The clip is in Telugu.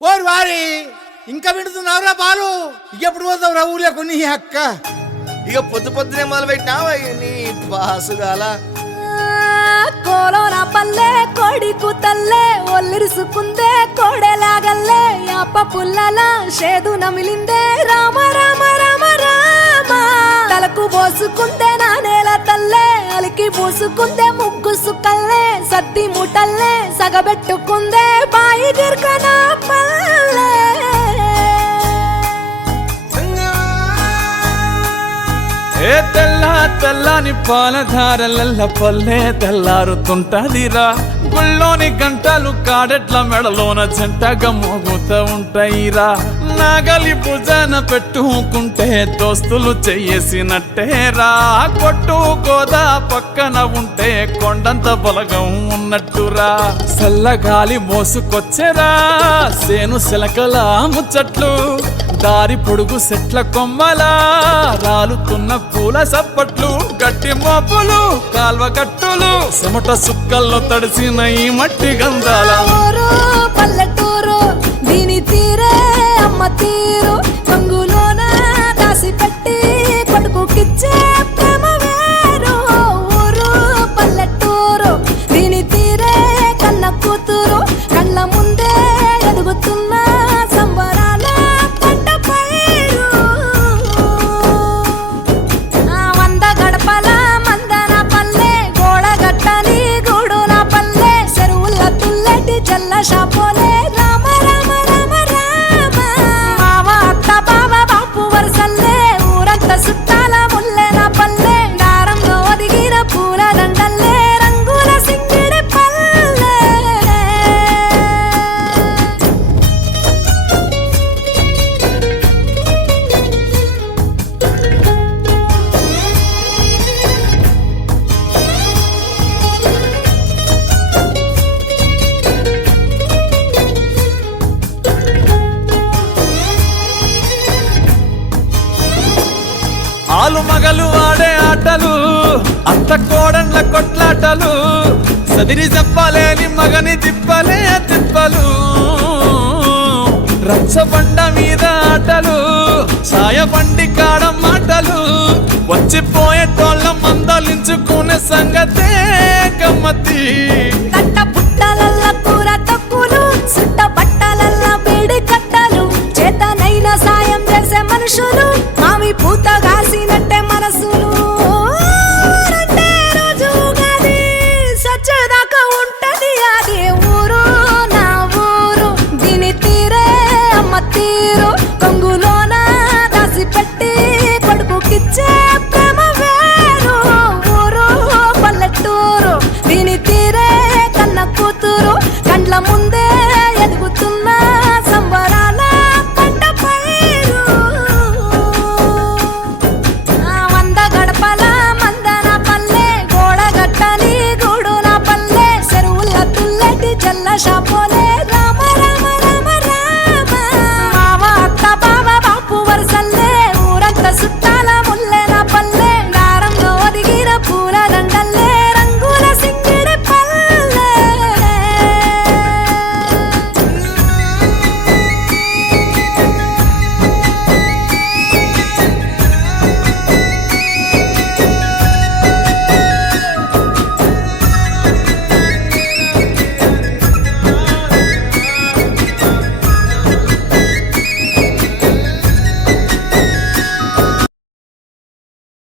ఓరు వారి ఇంకా వింటున్నావురా బాలు ఎప్పుడు పోతావురా ఊళ్ళో కొన్ని అక్క ఇక పొద్దు పొద్దునే మొదలు పెట్టినావా నీ బాసుగాల కోలోన పల్లె కోడి కూతల్లే ఒల్లిరుసుకుందే కోడెలాగల్లే యాప పుల్లల షేదు నమిలిందే రామ రామ రామ రామ తలకు పోసుకుందే నానేల తల్లే అలికి పూసుకుందే ముగ్గు సుక్కల్లే సత్తి ముటల్లే సగబెట్టుకుందే బాయి గిర్కన పల్లె ఏ తెల్ల తెల్లని పాలధారలల్ల పల్లె తెల్లారుతుంటదిరా గుళ్ళోని గంటలు కాడెట్ల మెడలోన జంటగా మోగుతూ ఉంటాయిరా నాగలి భుజాన పెట్టుకుంటే దోస్తులు చెయ్యేసినట్టేరా కొట్టు గోదా పక్కన ఉంటే కొండంత బలగం ఉన్నట్టురా చల్లగాలి మోసుకొచ్చెరా సేను సిలకల ముచ్చట్లు దారి పొడుగు సెట్ల కొమ్మలా రాలుతున్న పూల సప్పట్లు గట్టి మోపులు కాల్వ కట్టులు చెమట సుక్కల్లో తడిసిన ఈ మట్టి గంధాల పల్లెటూరు దీని తీరే అమ్మ తీరు కంగులోన దాసి పెట్టి కొడుకుకిచ్చే ప్రేమ వేరు ఊరు పల్లెటూరు దీని తీరే కన్న కూతురు కళ్ళ ముందే ఎదుగుతున్న సంబరాల పంట పైరు వంద గడపల మందన పల్లె గోడ గట్టని గూడున పల్లె చెరువుల తుల్లటి జల్ల షాపోలే రామ రామ రామ రామ మావ అత్త బావ బాపు వరసల్లే ఊరంత సుట్టాల ముల్లెన పల్లె దారంలో ఒదిగిన పూల దండల్లే రంగుల సింగిడి పల్లె ఆలు మగలు ఆడే ఆటలు అత్త కోడన్ల కొట్లాటలు సదిరి చెప్పలేని మగని తిప్పలే తిప్పలు రచ్చబండ మీద ఆటలు సాయబండి కాడ మాటలు వచ్చిపోయేటోళ్ళ మందలించుకునే సంగతే గమ్మతి తట్ట పుట్టలల్ల కూర తక్కులు సుట్ట